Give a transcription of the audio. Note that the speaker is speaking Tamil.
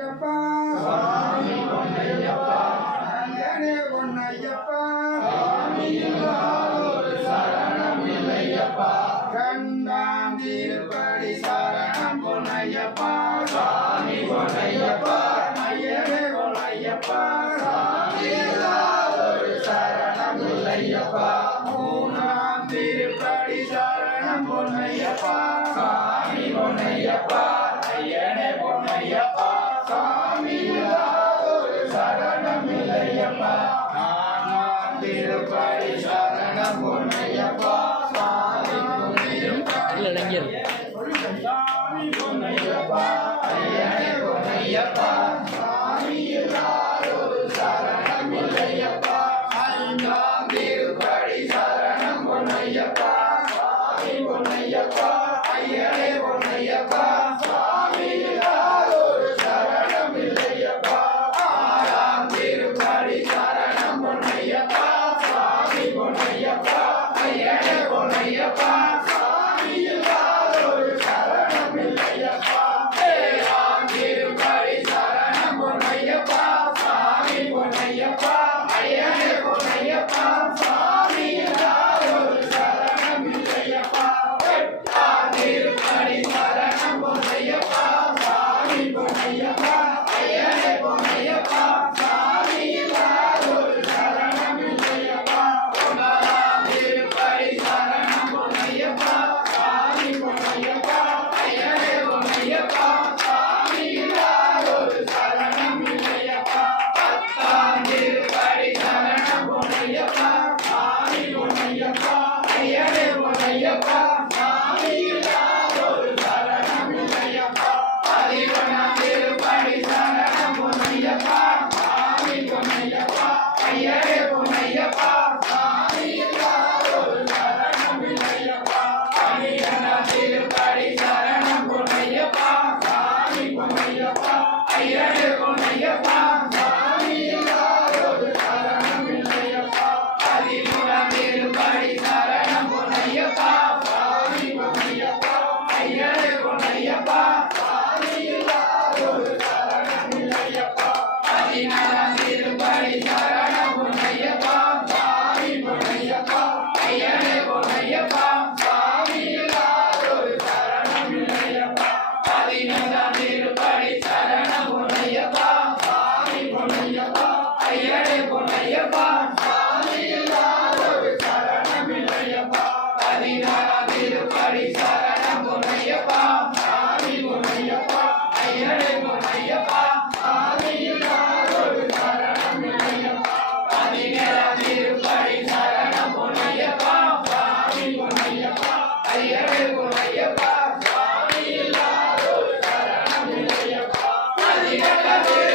பொன்னையப்பா சாமி பொன்னையப்பா ஐயனே பொன்னையப்பா சாமி இல்லாதொரு சரணம் இல்லையப்பா கண்டாம் திருப்படி சரணம் பொன்னையப்பா சாமி பொன்னையப்பா ஐயனே பொன்னையப்பா சாமி இல்லாதொரு சரணம் இல்லையப்பா மூணாம் திருப்படி சரணம் பொன்னையப்பா சாமி பொன்னையப்பா ஐயனே பொன்னையப்பா சாமி இல்லாதொரு சரணம் இல்லையப்பா நான்காம் திருப்படி சரணம் பொன்னையப்பா சாமி பொன்னையப்பா சாமி பொன்னையப்பா ஐயனே பொன்னையப்பா சாமி இல்லாதொரு சரணம் இல்லையப்பா ஐந்தாம் திருப்படி சரணம் பொன்னையப்பா சாமி பொன்னையப்பா ஐயனே பொன்னையப்பா சாமி இல்லாதொரு சரணம் இல்லையப்பா ஆறாம் திருப்படி சரணம் பொன்னையப்பா சாமி பொன்னையப்பா ஐயனே பொன்னையப்பா சாமி இல்லாதொரு சரணம் இல்லையப்பா ஏழாம் திருப்படி சரணம் பொன்னையப்பா சாமி பொன்னையப்பா ஐயனே பொன்னையப்பா சாமி இல்லாதொரு சரணம் இல்லையப்பா எட்டாம் திருப்படி சரணம் பொன்னையப்பா சாமி பொன்னையப்பா ஐயனே பொன்னையப்பா சாமி இல்லாதொரு சரணம் இல்லையப்பா ஒன்பதாம் திருப்படி சரணம் பொன்னையப்பா சாமி பொன்னையப்பா ஐயனே பொன்னையப்பா சாமி இல்லாதொரு சரணம் இல்லையப்பா பத்தாம் திருப்படி சரணம் பொன்னையப்பா சாமி பொன்னையப்பா ஐயனே பொன்னையப்பா சாமி இல்லாதொரு சரணம் இல்லையப்பா பதினொன்றாம் திருப்படி சரணம் பொன்னையப்பா சாமி பொன்னையப்பா ஐயனே பொன்னையப்பா சாமி இல்லாதொரு சரணம் இல்லையப்பா பன்னிரண்டாம் திருப்படி சரணம் பொன்னையப்பா சாமி பொன்னையப்பா ஐயனே பொன்னையப்பா சாமி இல்லாதொரு சரணம் இல்லையப்பா பதிமூணாம் திருப்படி சரணம் பொன்னையப்பா சாமி பொன்னையப்பா ஐயனே பொன்னையப்பா சாமி இல்லாதொரு சரணம் இல்லையப்பா பதினாலாம் திருப்படி சரணம் பொன்னையப்பா சாமி பொன்னையப்பா ஐயனே பொன்னையப்பா சாமி இல்லாதொரு சரணம் இல்லையப்பா பதினைந்தாம் திருப்படி சரணம் பொன்னையப்பா சாமி பொன்னையப்பா ஐயனே பொன்னையப்பா சாமி இல்லாதொரு சரணம் இல்லையப்பா பதினாறாம் திருப்படி சரணம் பொன்னையப்பா சாமி பொன்னையப்பா ஐயனே பொன்னையப்பா சாமி இல்லாதொரு சரணம் இல்லையப்பா பதினேழாம் திருப்படி சரணம் பொன்னையப்பா சாமி பொன்னையப்பா ஐயனே பொன்னையப்பா சாமி இல்லாதொரு சரணம் இல்லையப்பா பதினெட்டாம்